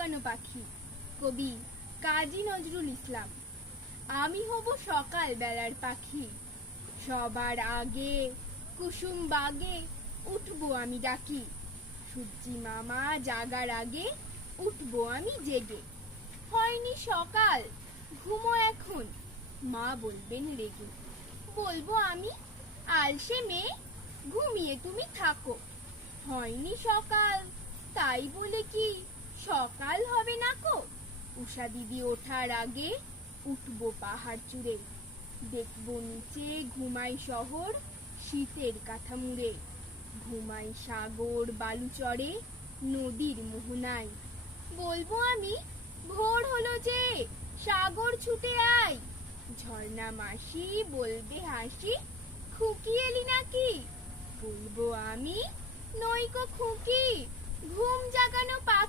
জাগানো পাখি। কবি কাজী নজরুল ইসলাম। আমি হব সকাল বেলার পাখি, সবার আগে কুসুম বাগে উঠবো আমি ডাকি। সূর্যি মামা জাগার আগে উঠবো আমি জেগে। হয়নি সকাল, ঘুমো এখন, মা বলবেন রেগে। বলবো আমি, আলসে মেয়ে, ঘুমিয়ে তুমি থাকো। হয়নি সকাল, তাই বলে কি সকাল হবে না কো? উষা দিদি ওঠার আগে উঠবো পাহাড় চূড়ে। দেখবো নিচে ঘুমাই শহর শীতের কাঁথা মুড়ে। ঘুমাই সাগর বালুচরে নদীর মোহনায়। বলবো আমি, ভোর হলো যে, সাগর ছুটে আয়। ঝর্ণা মাসি বলবে হাসি, খুকি এলি নাকি? বলবো আমি, নইকো খুকি, ঘুম জাগানো পাখি।